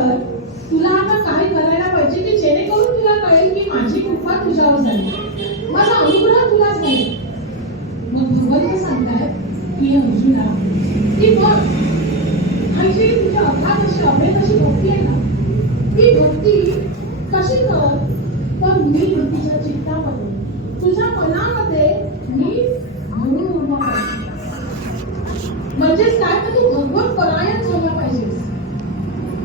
तर तुला आता काय करायला पाहिजे की जेणेकरून तुला कळेल की माझी कृपा तुझ्यावर झाली. माझा अनुग्रह तुला झाला. मग भगवंत सांगताय? तुझ्या अर्जुना की बघ आणि जी तुझ्या अफाट अशी अभेद अशी भक्ती आहे ना ती भक्ती कशी कर? तर मी भक्तीच्या चित्तामध्ये तुझ्या मनामध्ये मी म्हणून उभा पाहिजे म्हणजेच काय तर तू भगवत परायण झाला पाहिजेस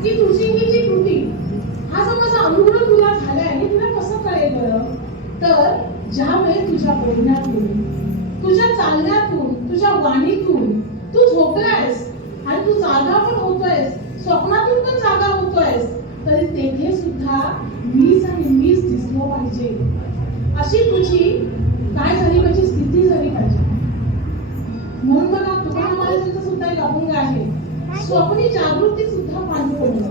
की तुझी ही जी कृती हा अनुग्रह तुला झालाय हे तुला कसं कळेल बरं? तर ज्यावेळेस तुझ्या बोलण्यातून तुझ्या चालण्यातून तुझ्या वाणीतून तू झोपलायस आणि तू जागा पण होतोयस स्वप्नातून पण जागा होतोयस तरी तेथे सुद्धा मीच आणि मीच दिसलो पाहिजे. अशी तुझी काय झाली पाहिजे? स्थिती झाली पाहिजे. म्हणून बघा तुकाराम महाराजांचा सुद्धा एक अभंग आहे. स्वप्नी जागृती सुद्धा पाणी पडलं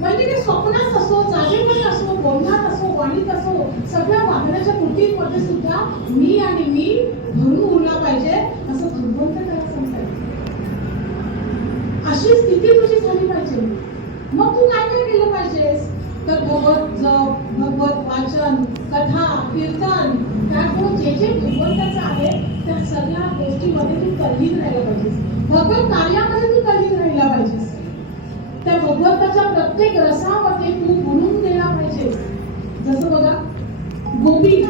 म्हणजे ते स्वप्नात बोलण्यात असो सगळ्या वागण्याच्या कृतीमध्ये सुद्धा मी आणि मी भरून उरला पाहिजे असं भगवंत त्याला सांगतात. अशी स्थिती तुझी झाली पाहिजे. मग तू काय काय केलं पाहिजेस? तर भगवत जप भगवत वाचन कथा कीर्तन त्यामुळे हो जे जे भगवंताचं आहे त्या सगळ्या गोष्टीमध्ये तू तल्लीन राहिला पाहिजेस. भगवत कार्यामध्ये तू तल्लीन राहिला पाहिजेस. त्या भगवंताच्या प्रत्येक रसामध्ये तू म्हणून गेला पाहिजेस. जसं बघा गोपी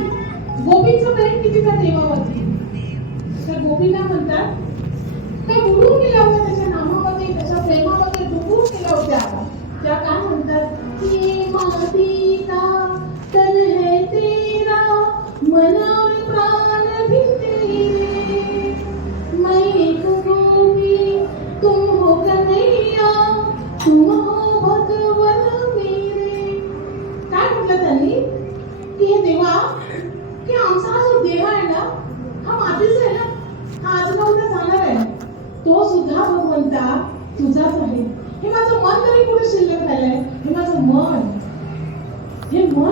गोपीचं प्रेम किती त्या देवावरती? त्या गोपीला म्हणतात त्या उडून गेल्या होत्या त्याच्या नामामध्ये त्याच्या प्रेमामध्ये डुबून गेल्या होत्या. त्या काय म्हणतात? "ये माती तन है तेरा मना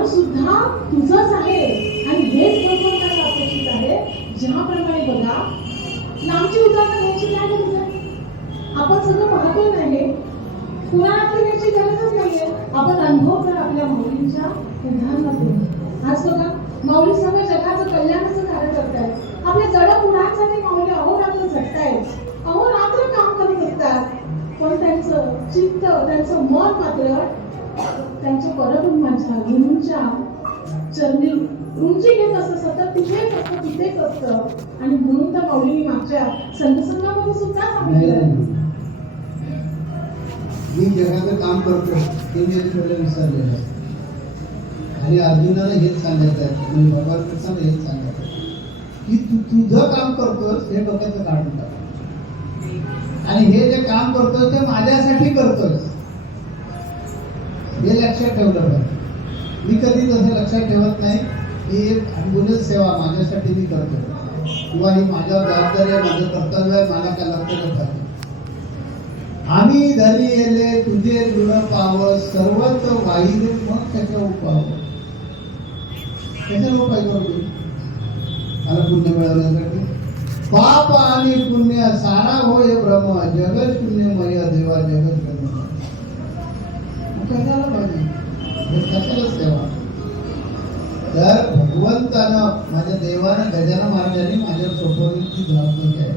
सुद्धा तुझंच आहे. आणि हेच भगवंताला अपेक्षित आहे. ज्याप्रमाणे बघा लांबची उदाहरणं घ्यायची काय गरज आहे? आपण सगळं पाहतो नाही कुणाला घ्यायची गरजच नाहीये. आपण अनुभव कर आपल्या मौलींच्या उदाहरणातून. आज बघा माऊली सगळं जगाचं कल्याणाचं कार्य करतायत आपल्या जड पुराणसाठी माऊली अहोरात्र झटतायत अहोरात्र काम करत असतात. पण त्यांचं चित्त त्यांचं मन मात्र त्यांच्या परब्रह्माच्या गुरूंच्या चरणी रुंची घेत असतं सतत तिथेच असतं तिथेच असतं आणि म्हणून त्या माऊलीने मागच्या संतसंगामध्ये सुद्धा सांगितलं. मी जगाचं काम करतो ते मी थोडं विसरलेलं आहे. आणि अर्जुनाला हेच सांगायचं आहे म्हणजे भगवान कृष्णाला हेच सांगायचं. की तू तुझं काम करतोस हे डोक्याचं काढून टाक आणि हे जे काम करतोय ते माझ्यासाठी करतोय हे लक्षात ठेवलं पाहिजे. मी कधी तसं लक्षात ठेवत नाही की एक ॲम्ब्युलन्स सेवा माझ्यासाठी मी करतो. किंवा ही माझ्या जबाबदारी आहे माझं कर्तव्य आहे मला काय लक्ष पाहिजे आम्ही धरी येले तुझे ऋण पाव सर्वच वाहिले मग त्याच्या उपाव. त्याच्या उपाय करतो मला पुण्य मिळवण्यासाठी पाप आणि पुण्य सारा होय ब्रह्म जगत शून्यमय देवा जगत हे सेवा तर भगवंतानं माझ्या देवानं गजानन महाराजांनी माझ्या सोपवण्याची जबाबदारी आहे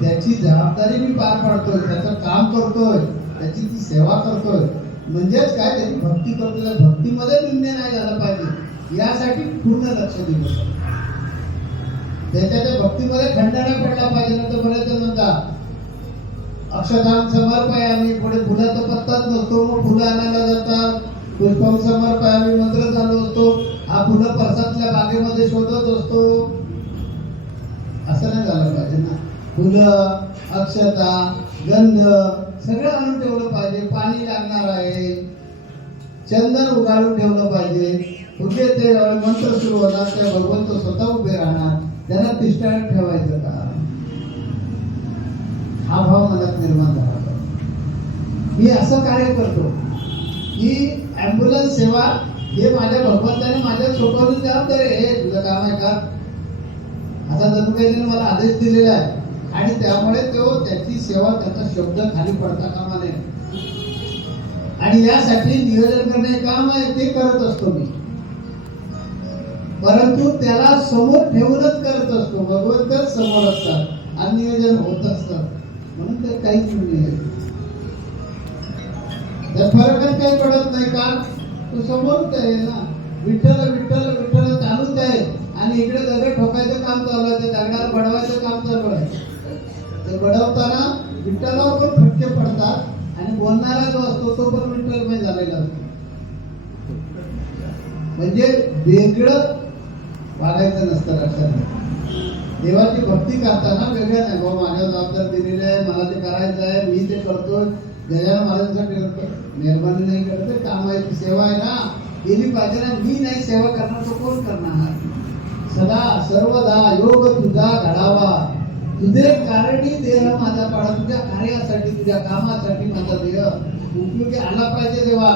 त्याची जबाबदारी मी पार पाडतोय त्याचं काम करतोय त्याची ती सेवा करतोय. म्हणजेच काय त्याची भक्ती करतोय त्या भक्तीमध्ये निर्णय नाही झाला पाहिजे. यासाठी पूर्ण लक्ष दिलं त्याच्या त्या भक्तीमध्ये खंड नाही पडला पाहिजे ना तर बरेच म्हणतात म्हणतात समर्प आहे आम्ही पुढे फुलाचा पत्ताच नसतो मग फुलं आणायला जातात. पुष्पम समर्पय आम्ही मंत्र चालू असतो हा फुलं परसातल्या बागेमध्ये शोधत असतो. असं नाही झालं पाहिजे ना. फुलं अक्षता गंध सगळं आणून ठेवलं पाहिजे. पाणी लागणार आहे. चंदन उगाळून ठेवलं पाहिजे. कुठे ते मंत्र सुरू होणार ते भगवंत स्वतः उभे राहणार. त्यांना तिष्ठाळत ठेवायचं का? हा भाव मनात निर्माण झाला मी असं कार्य करतो की ॲम्ब्युलन्स सेवा हे माझ्या भगवंताने माझ्या सोपवली जबाबदारी आहे. हे तुझं काम आहे का? आता जणू काही मला आदेश दिलेला आहे. आणि त्यामुळे तो त्याची सेवा त्याचा शब्द खाली पडता कामा नये. आणि यासाठी नियोजन करणे काम आहे ते करत असतो मी. परंतु त्याला समोर ठेवूनच करत असतो. भगवंतच समोर असतात आणि नियोजन होत असतात म्हणून ते काहीच नाही. त्या फरकच काही पडत नाही का? तो समोरच आहे ना. विठ्ठल विठ्ठल विठ्ठल चालूच आहे. आणि इकडे दगड ठोकायचं काम चालू आहे. ते बडवायचं काम चालू आहे. ते बडवताना विठ्ठलावर पण फटके पडतात आणि बोलणारा जो असतो तो पण विठ्ठलमय झालेला असतो. म्हणजे वेगळं वागायचं नसतं लक्षात देवाची भक्ती करताना वेगळं नाही. बाबा माझ्या जबाबदार दिलेली आहे. मला ते करायचं आहे. मी ते करतोय. गजानन महाराजांसाठी करतो मेहरबानी नाही करत काम आहे ती सेवा आहे ना. केली पाहिजे ना मी नाही सेवा करणार तो कोण करणार? सदा सर्वदा योग तुझा घडावा. तुझे कारणी देह माझा पाडा तुझ्या कार्यासाठी तुझ्या कामासाठी माझा देह. उपयोगी आला पाहिजे देवा.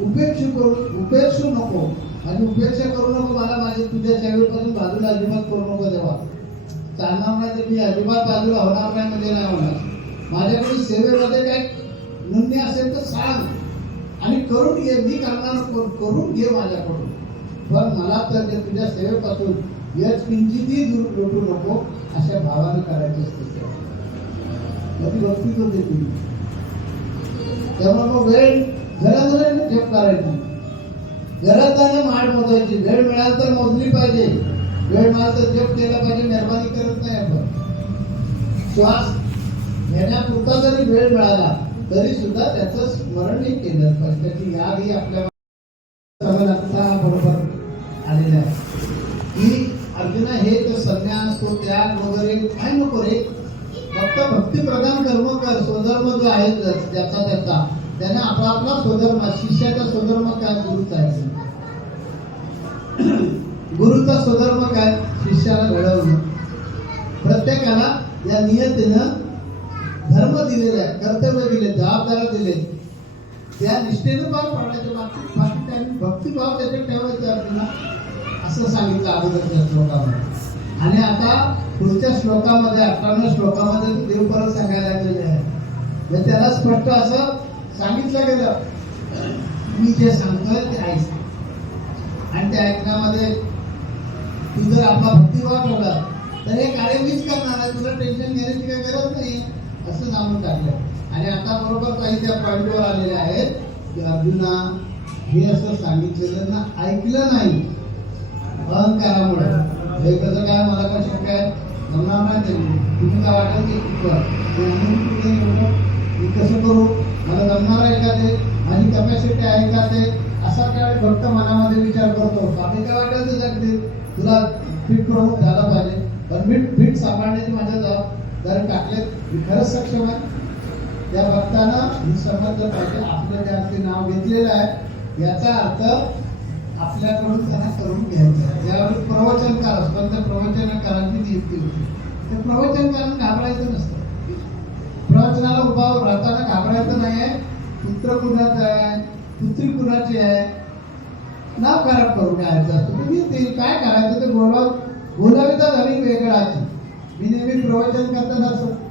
उपेक्षा करू उपेक्षू नको. आणि उपेक्षा करू नको मला माझे तुझ्या सेवेपासून बाजूला अजिबात करू नको देवा. चालणार नाही तर मी अजिबात बाजूला होणार नाही म्हणजे नाही होणार. माझ्याकडे सेवेमध्ये काय नोंदणी असेल तर सांग. आणि करून घे मी करणार करून घे माझ्याकडून. पण मला तर ते तुझ्या सेवेपासून यश किंचितही दूर लोटू नको अशा भावानं करायची असते कधी भक्ती करते तुम्ही त्यामुळे मग वेळ घरात ठेप करायची. घरात जाणं माड मोजायची. वेळ मिळाला तर मोजली पाहिजे. वेळ मिळाला तर जप केला पाहिजे. मेहरबानी करत नाही आपण. श्वास घेण्यापुरता जरी वेळ मिळाला तरी सुद्धा त्याचं स्मरणही केलं. पाहिजे त्याची यादही आपल्या बरोबर आलेल्या आहे. की अर्जुना हे तर संन्यास तो त्याग वगैरे काय नको रे? फक्त भक्ती प्रदान कर्म कर स्वधर्म जो आहे त्याचा त्याचा. त्याने आपला आपला स्वधर्म शिष्याचा स्वधर्म काय गुरुचा आहे? गुरुचा स्वधर्म काय? शिष्याला घडवणं. प्रत्येकाला या नियतीनं धर्म दिलेला आहे कर्तव्य दिले जबाबदाऱ्या दिले. त्या निष्ठेनं पार पाडण्याच्या बाकी बाकी त्यांनी भक्तिभाव त्याच्यात ठेवायचा आपल्याला असं सांगितलं अगोदरच्या श्लोकामध्ये. आणि आता पुढच्या श्लोकामध्ये अठराव्या श्लोकामध्ये देव परत सांगायला लागलेले आहे. म्हणजे त्याला स्पष्ट असं सांगितलं गेलं. मी जे सांगतोय ते ऐक. आणि त्या ऐकण्यामध्ये तू जर आपला भक्तिभाव ठेवला तर हे कार्य मीच करणार आहे. तुला टेन्शन घेण्याची काही गरज नाही असं सांगून टाकलं आणि आता बरोबर काही त्या पॉईंटवर आलेले आहेत. की अर्जुना हे असं सांगितलेलं ना ऐकलं नाही. अहंकारामुळे. हे कसं काय मला काय शक्य आहे जमणार नाही तुम्ही काय वाटेल ते मी कसं करू? मला जमणार आहे का ते? माझी कपॅसिटी आहे का ते? असा काय फक्त मनामध्ये विचार करतो. बाकी काय वाटेल ते तुला फिट प्रमुख झाला पाहिजे. पण मी फिट सांभाळण्याची माझ्या जबाबदारी टाकले मी खरंच सक्षम आहे. त्या भक्तानं ही समजलं पाहिजे आपलं जे अगदी नाव घेतलेलं आहे. याचा अर्थ आपल्याकडून त्यांना करून घ्यायचं आहे. ज्यावेळी प्रवचनकार असतो त्या प्रवचनकारांची नियुक्ती होती ते प्रवचनकारांना घाबरायचं नसतं. प्रवचनाला उभा राहताना घाबरायचं नाही आहे. पुत्र कुणाचं आहे? पुत्री कुणाची आहे? नाव खराब करून घ्यायचं असतो. तुम्ही ते काय करायचं ते बोलवा. बोलाविता झाली वेगळाची मी नेहमी प्रवचन करताना असं.